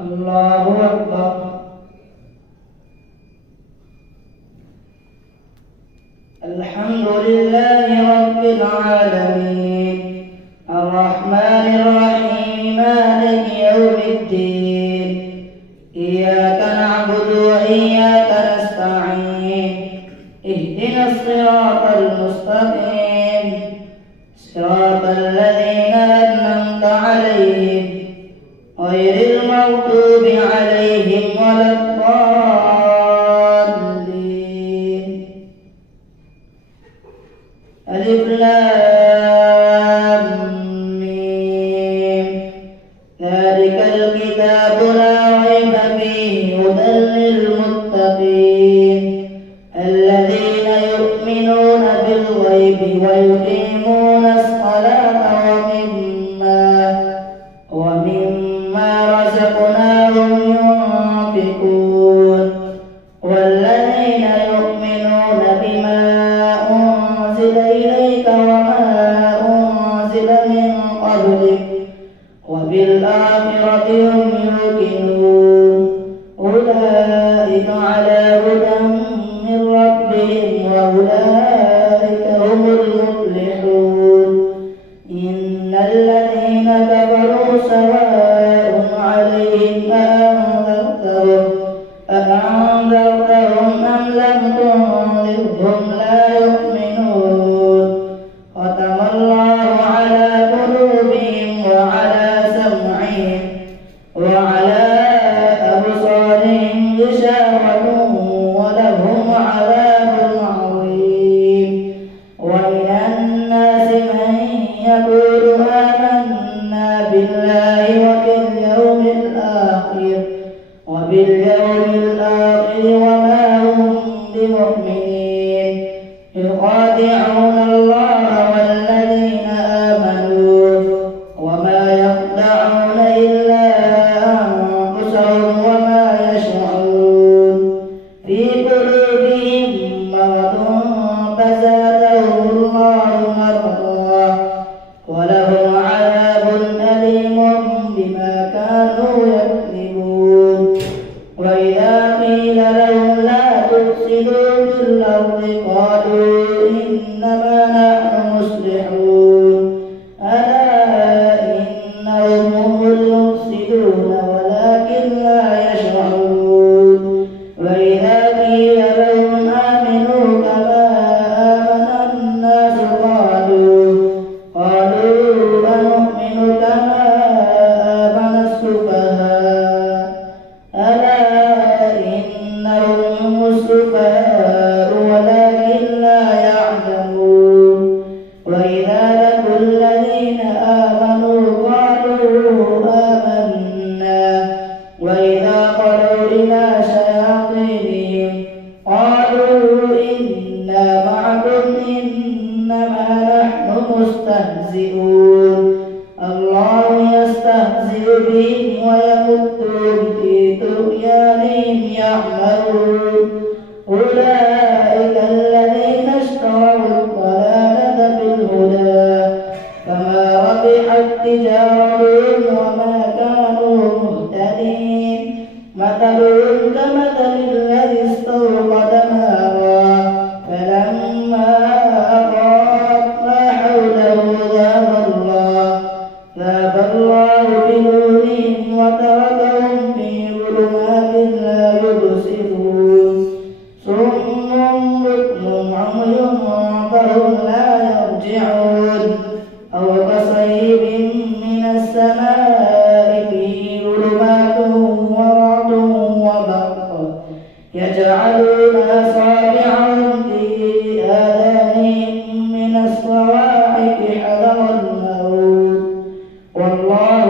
الله أكبر. الحمد لله رب العالمين الرحمن الرحيم مالك يوم الدين إياك نعبد وإياك نستعين اهدنا الصراط المستقيم صراط الذين أنعمت عليهم غير المغضوب عليهم ولا الضالين. ألف لام ميم ذلك الكتاب لا ريب فيه هدى للمتقين الذين يؤمنون بالغيب ويقيمون الصلاة ومما رزقناهم ينفقون والذين يؤمنون بما أنزل إليك وما أنزل من قبلك وبالآخرة هم يوقنون أولئك على هدى من ربهم وأولئك هم المفلحون. إن الذين كفروا سواء عليهم أأنذرتهم أم لم تنذرهم لا يؤمنون. ختم الله على قلوبهم وعلى سمعهم وعلى أبصارهم غشاوة ولهم عذاب عظيم. ومن الناس من يقول آمنا بالله وباليوم الآخر وما هم بمؤمنين يخادعون الله والذين آمنوا وما يخدعون إلا أنفسهم وما يشعرون. في قلوبهم مرض فزادهم الله مرضا ولهم عذاب أليم بما كانوا يكذبون. وإذا قيل لهم لا تفسدوا في الأرض قالوا إنما نحن مصلحون ألا إنهم هم المفسدون ولكن لا يشعرون. وإذا قيل لهم آمنوا كما آمن الناس قالوا أنؤمن كما آمن السفهاء ألا إنهم هم السفهاء ولكن لا يعلمون. وإذا لقوا الذين آمنوا قالوا آمنا وإذا خلوا إلى شياطينهم قالوا إنا معكم إنما نحن مستهزئون. الله يستهزئ بهم ويمدهم في طغيانهم يعمهون. أولئك الذين اشتروا الضلالة بالهدى فما ربحت تجارتهم وما كانوا مهتدين. مثلهم كمثل الذي استوقد نارا فلما أضاءت ما حوله ذهب الله بنورهم وتركهم في ظلمات لا يبصرون. صم بكم عمي فهم لا يرجعون. أو كصيب من السماء فيه ظلمات ورعد وبرق يجعلون أصابعهم في آذانهم من الصواعق حذر الموت والله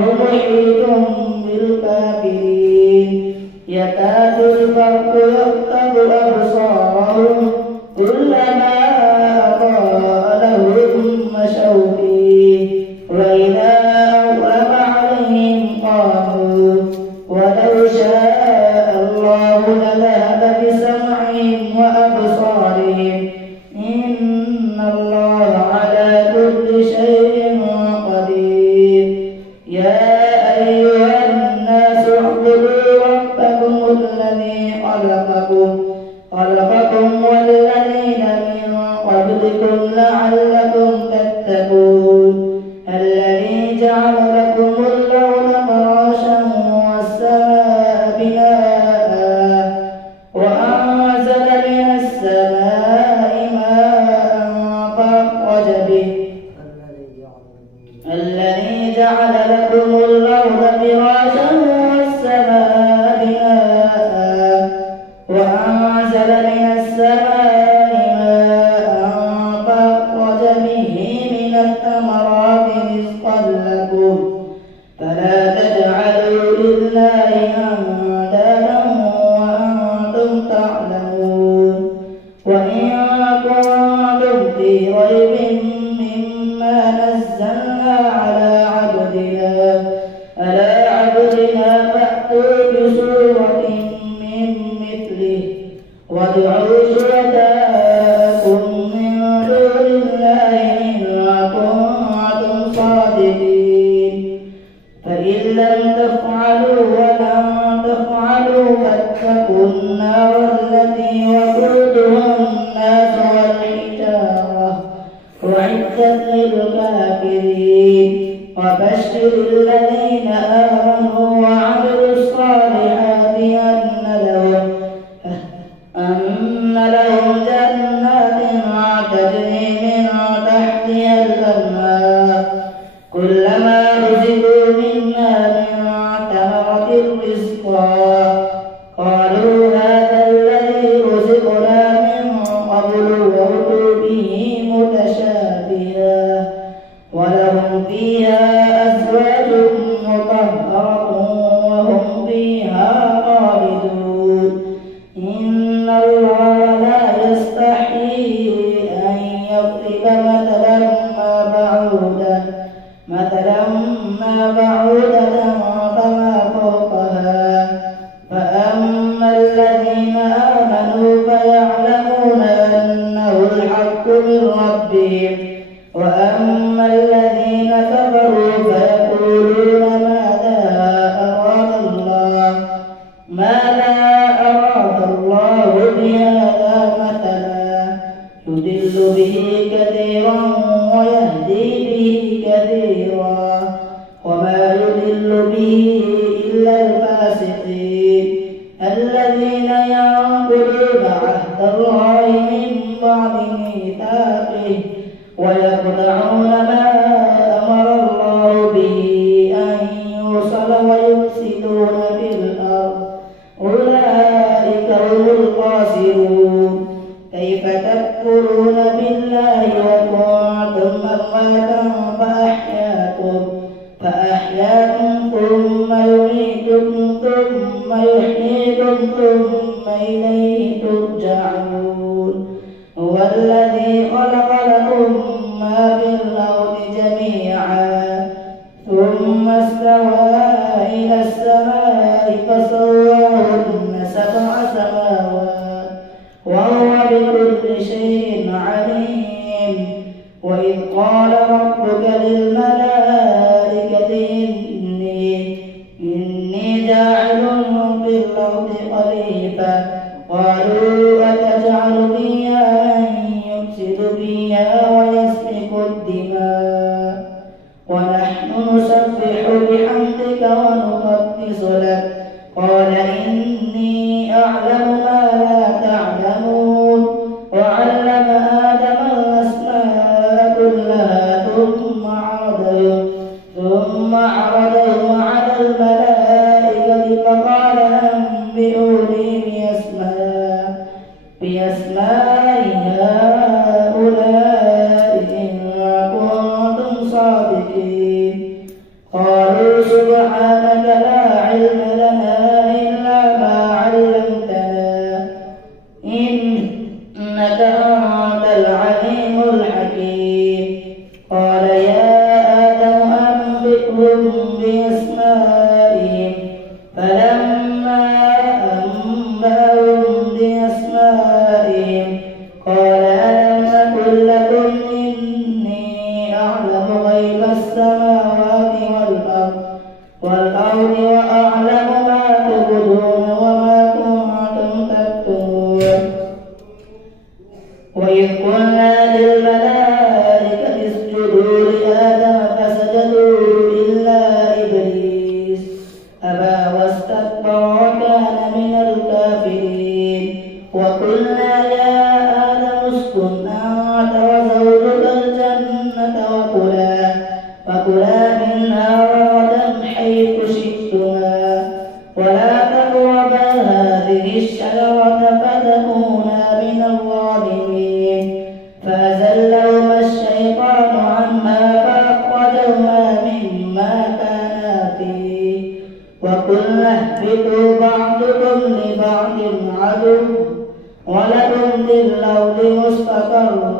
جعل لكم الأرض فراشا والسماء بناء وأنزل من السماء ماء فأخرج به الذي جعل لكم الأرض فراشا والسماء بناء وأنزل من السماء ماء فأخرج به من الثمرات رزقا لكم فلا تجعلوا لله أندادا وأنتم تعلمون وإن كنتم في ريب مما نزلنا على عبدنا فأتوا بسورة من مثله وادعوا شهداءكم من دون الله إن كنتم صادقين فإن لم تفعلوا ولن تفعلوا فاتقوا النار التي وقودها الناس والحجارة أعدت للكافرين وبشر الذين آمنوا وعملوا الصالحات أن لهم جنات تجري من تحتها الأنهار كلما رزقوا منها من ثمرة رزقا قالوا هذا الذي رزقنا من قبل وأتوا به متشابها ولهم فيها أزواج مطهرة وهم فيها خالدون إن الله لا يستحيي أن يضرب مثلا ما بعودة فما فوقها فأما الذين آمنوا فيعلمون أنه الحق من ربهم وأما الذين كفروا فيقولون ماذا أراد الله بهذا مثلا يضل به كثيرا ويهدي به كثيرا وما يضل به إلا الفاسقين الذين ينقضون عهد الله من بعد ميثاقه ويقطعون ما أمر الله به أن يوصل ويفسدون في الأرض أولئك هم الخاسرون كيف تكفرون بالله وكنتم أمواتا فأحياكم ثم يميتكم ثم يحييكم ثم إليه ترجعون هو الذي خلق لكم ما في الأرض جميعا ثم استوى إلى السماء فسواهن 7 سماوات وهو بكل شيء عليم وإذ قال ربك للملائكة إني جاعل في الأرض خليفة قالوا أتجعل فيها من يفسد فيها ويسفك الدماء ونحن نسبح بحمدك ونقدس لك قال إني أعلم ما لا تعلمون وعلم آدم الأسماء كلها ثم عرضهم على الملائكة فقال أنبئوني بأسماء هؤلاء إن كنتم صادقين قالوا سبحانك لا علم لنا إلا ما علمتنا إنك أنت العليم الحكيم قال يا آدم أنبئهم بأسمائهم فلما أنبأهم بأسمائهم قال ألم أقل لكم إني أعلم غيب السماوات والأرض وأعلم ما تبدون وما كنتم تكتمون وإذ قلنا للملائكة اسجدوا لآدم فسجدوا وقلنا اهبطوا بعضكم لبعض عدو ولكم في الأرض مستقر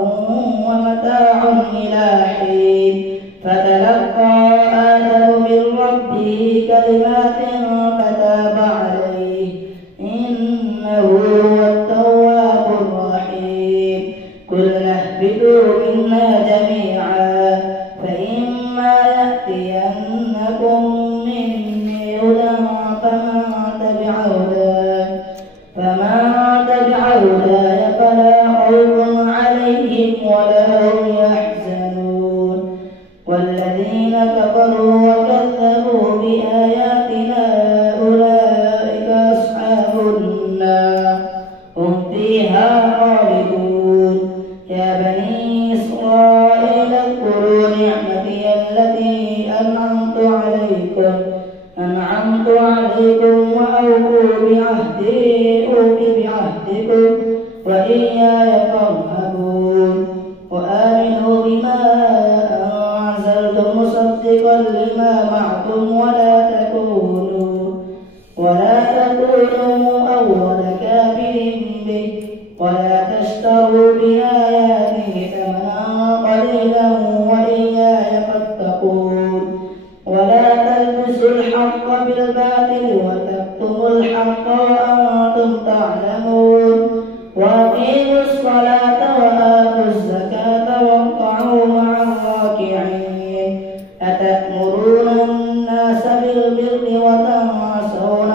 ومتاع إلى حين فتلقى آدم من ربه كلمات فتاب عليه إنه هو التواب الرحيم قلنا اهبطوا منا جميعا فإما يأتينكم مني هدى فمن تبع هداي فلا خوف عليهم ولا هم يحزنون والذين كفروا وكذبوا بآياتنا أولئك أصحاب النار هم فيها خالدون يا بني إسرائيل اذكروا نعمتي التي أنعمت عليكم وأوفوا بعهدي أوف بعهدكم وإياي فارهبون وآمنوا بما أنزلت مصدقا لما معكم ولا تكونوا أول كافر به ولا تشتروا بآياتي ثمنا قليلا وإياي فاتقون ولا تلبسوا الحق بالباطل وتكتموا الحق وأنتم تعلمون وأقيموا الصلاة وآتوا الزكاة واركعوا مع الراكعين أتأمرون الناس بالبر وتنسون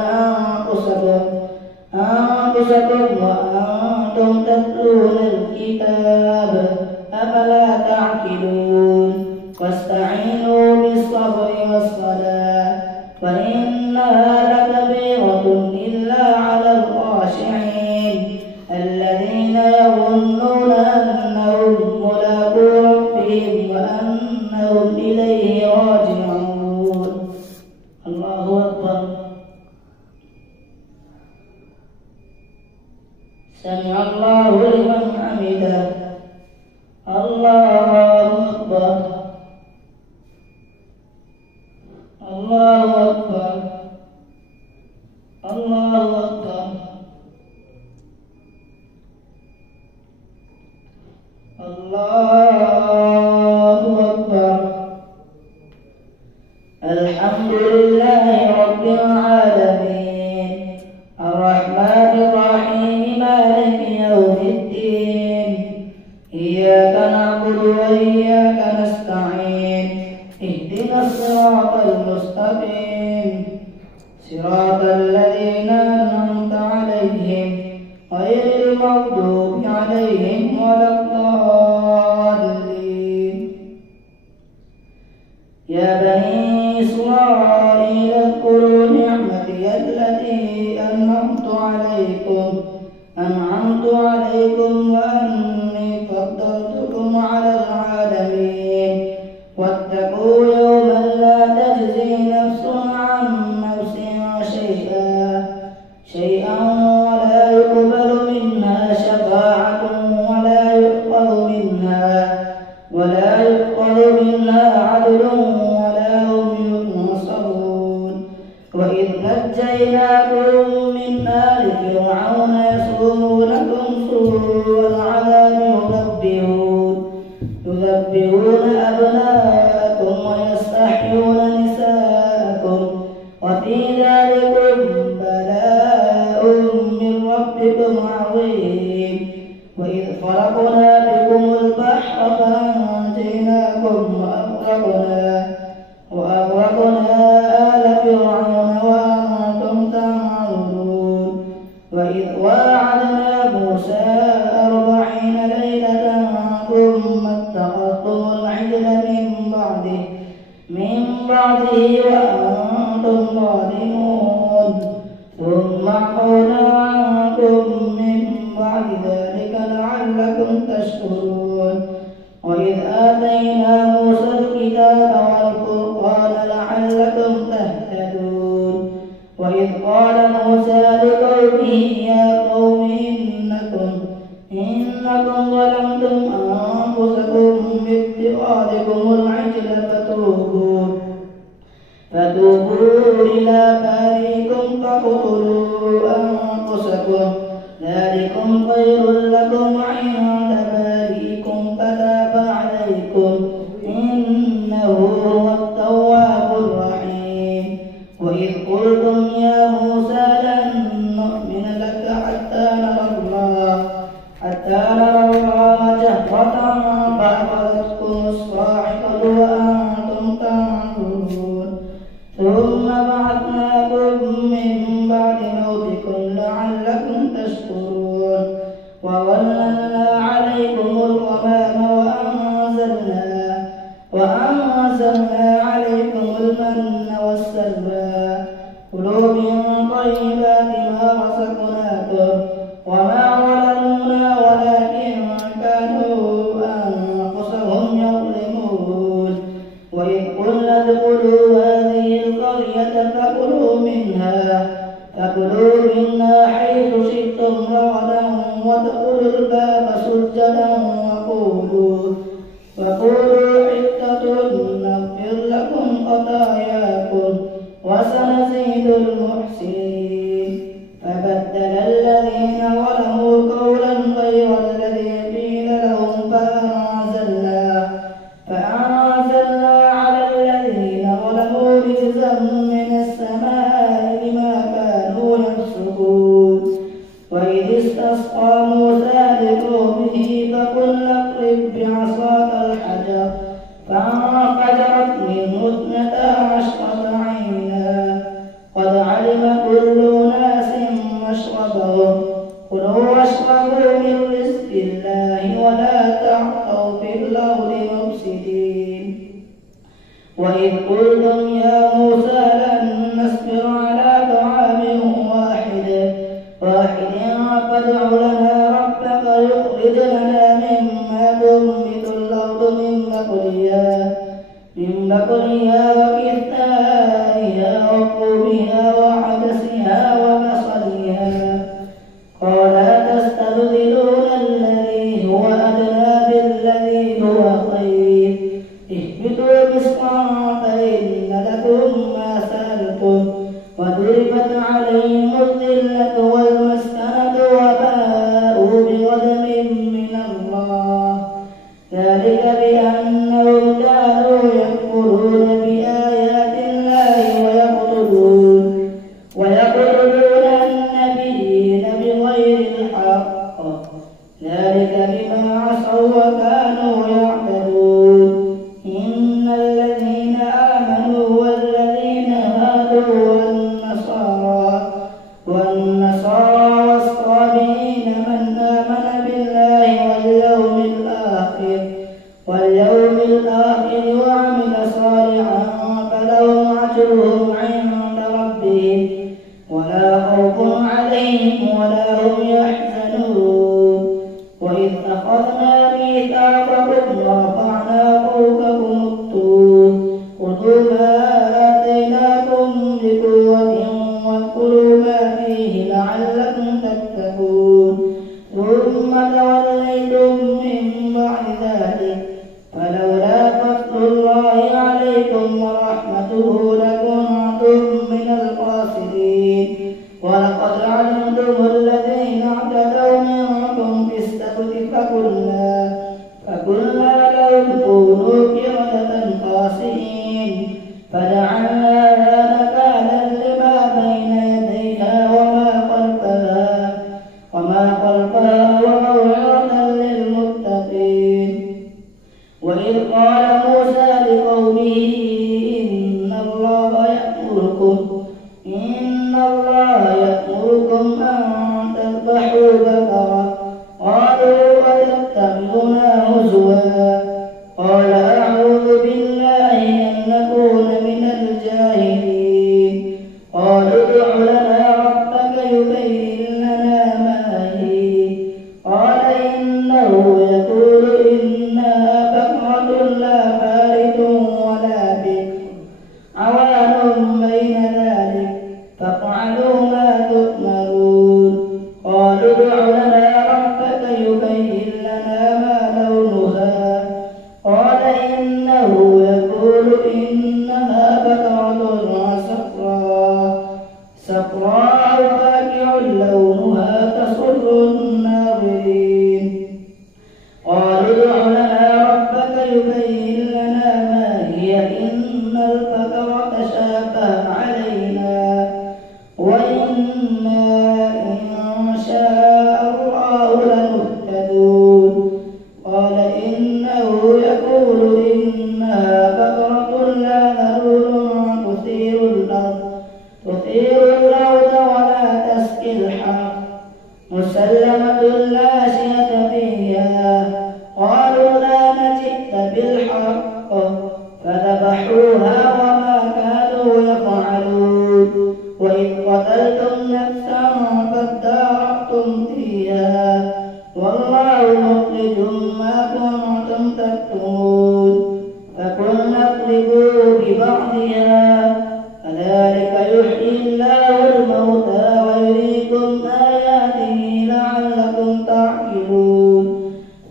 أنفسكم وأنتم تتلون الكتاب أفلا تعقلون واستعينوا بالصبر والصلاة وإنها لكبيرة إلا على الخاشعين الذين يظنون أنهم ملاقو ربهم وأنهم إليه راجعون الله أكبر سمع الله لمن حمده الله أكبر الله أكبر الله أكبر الله أكبر الحمد لله رب العالمين الرحمن الرحيم مالك يوم الدين إياك نعبد وإياك نستعين اهدنا الصراط المستقيم صراط الذين أنعمت عليهم غير المغضوب عليهم ولا الضالين يا بني إسرائيل اذكروا نعمتي التي أنعمت عليكم وأني فضلتكم على العالمين واتقوا يوما لا تجزي نفس عن نفس شيئا ولا يقبل منها شفاعة ولا يؤخذ منها عدل ولا هم ينصرون وإذ نجيناكم من آل فرعون يسومونكم سوء العذاب يذبحون أبناءكم ويستحيون نساءكم وفي ذلكم بلاء من ربكم عظيم وإذ فرقنا بكم البحر فأنجيناكم وأغرقنا آل فرعون وأنتم تعملون وإذ واعدنا موسى 40 ليلة ثم اتخذتم العجل من بعده وأنتم ظالمون ثم عفونا عنكم من بعد ذلك لعلكم تشكرون وإذ آتينا موسى الكتاب والفرقان لعلكم تهتدون وإذ قال موسى لقومه يا قوم إنكم ظلمتم أنفسكم باتخاذكم العجل فتوبوا إلى بارئكم فاقتلوا أنفسكم ذلكم خير لكم عند بارئكم فتاب عليكم إنه هو التواب الرحيم. وإذ قلتم يا موسى لن نؤمن لك حتى نرى الله جهرة فأخذتكم الصاعقة وأنتم تنظرون ثم بعثناكم من بعد موتكم لعلكم تشكرون وظللنا عليكم الغمام وأنزلنا عليكم المن والسلوى كلوا من طيبات ما رزقناكم وما ظلمونا ولكن كانوا أنفسهم يظلمون. وإذ قلنا ادخلوا هذه القرية فكلوا منها حيث شئتم رغدا وادخلوا الباب سجدا وقولوا حتة نغفر لكم خطاياكم وسنزيد المحسنين. فبدل الذين ظلموا قولا غير الذي قيل لهم فأنزلنا على الذين ظلموا رجزا من السماء بما كانوا يفسقون. وإذ استسقى موسى لقومه فقلنا اضرب بعصاك الحجر فانفجرت منه 12 عينا قد علم كل أناس مشربهم كلوا واشربوا من رزق الله ولا تعثوا في الأرض مفسدين. وإذ قلتم يا موسى لن نصبر على طعام واحد فادع لنا ربك يخرج لنا مما تنبت الأرض من بقلها وكثائها وقومها وعدسها وبصلها قال تستبدلون الذي هو أدنى بالذي هو خير اهبطوا مصرا فإن لكم ما سألتم وضربت عليهم الذلة والمسكنة وباءوا بغضب من الله ذلك بأنهم كانوا يكفرون بآيات الله ويقتلون النبيين بغير الحق ذلك بما عصوا وكانوا يعتدون. إن الذين آمنوا والذين هادوا والنصارى والصابئين من آمن بالله واليوم الآخر وعمل صالحا فلهم أجرهم عند ربهم ولا خوف عليهم ولا هم يحزنون. وإذ أخذنا ميثاقكم ورفعنا فوقكم الطور خذوا ما آتيناكم بقوة واذكروا ما فيه لعلكم تتقون ثم توليتم من بعد ذلك فلولا فضل الله عليكم ورحمته لكنتم من الخاسرين. ولقد علمتم الذين اعتدوا منكم في السبت فقلنا لهم كونوا قردة خاسئين فجعلناها نكالا لما بين يديها وما خلفها وموعظة للمتقين. وإذ قال موسى لقومه إن الله يأمركم أن تذبحوا بقرة قالوا أتتخذنا هزوا قال أعوذ بالله أن نكون من الجاهلين. قالوا ادع لنا ربك يبين لنا ما هي قال إنه يقول إنها بقرة لا فارض ولا بكر عوان بين ذلك فافعلوا ما تؤمرون. قالوا ادع لنا ربك يبين لنا ما لونها قال إنه يقول إنها بقرة صفراء فاقع لونها تسر الناظرين. قالوا ادع لنا ربك يبين لنا ما هي إن البقرة تشابه علينا وإنا إن شاء الله لمهتدون. قال إنه يقول إنها بقرة لا ذلول تثير الأرض ولا تسقي الحرث مسلمة لا شية فيها. قالوا لا جئت بالحق فذبحوها وما كانوا يفعلون. وإذ قتلتم نفسا فادارأتم فيها والله مخرج ما كنتم تكتمون. فقلنا اضربوا ببعضها كذلك يحيي الله الموتى ويريكم آياته لعلكم تعقلون.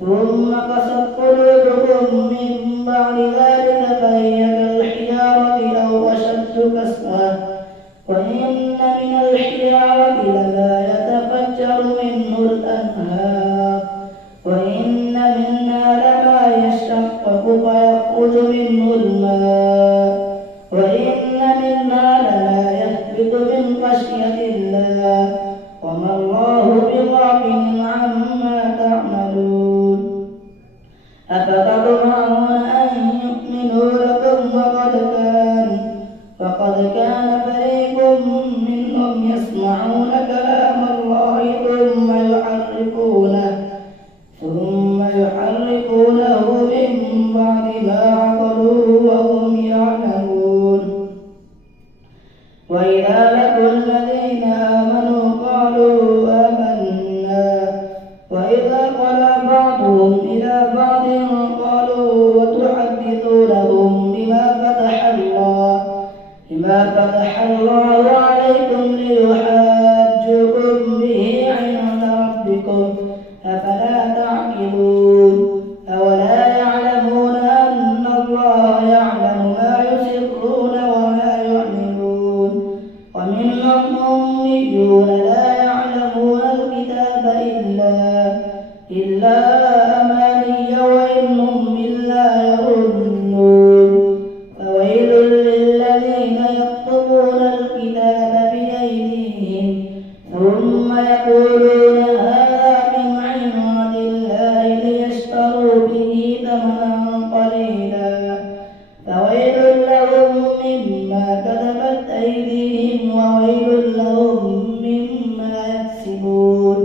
ثم قست قلوبكم من بعد ذلك فهي كالحجارة أو أشد قسوة. وإن من الحجارة لما يتفجر منه الأنهار وإن منها لما يشقق فيخرج منه الماء وإن منها لما يهبط من خشية الله وما الله بغافل عما تعملون. أفتطمعون أن يؤمنوا لكم وقد كان فريق منهم يسمعون كلام الله ثم يحرفونه من بعد ما عقلوه وهم يعلمون. وإذا لقوا الذين آمنوا قالوا آمنا وإذا خلا بعضهم إلى بعض قالوا وتحدثونهم بما فتح الله عليكم ليحاجوكم به عند ربكم أفلا تعقلون. أولا يعلمون أن الله يعلم ما يسرون وما يعلنون. ومنهم أميون لا يعلمون الكتاب إلا أماني وإنهم إلا يظنون. فويل للذين يكتبون الكتاب بأيديهم ثم يقولون هذا من عند الله ليشتروا به ثمنا قليلا فويل لهم مما كتبت أيديهم وويل لهم مما يكسبون.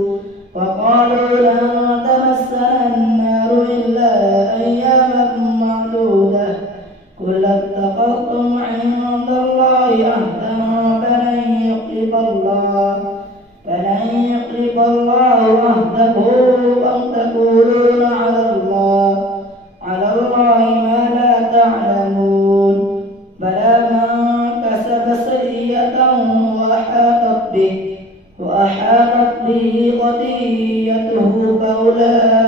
وقالوا لن تمسنا النار إلا أياما معدودة قل اتخذتم عند الله عهدا فلن يخلف الله عهده أم تقولون على الله ما لا تعلمون. بلى من كسب سيئة وأحاطت به خطيئته فأولئك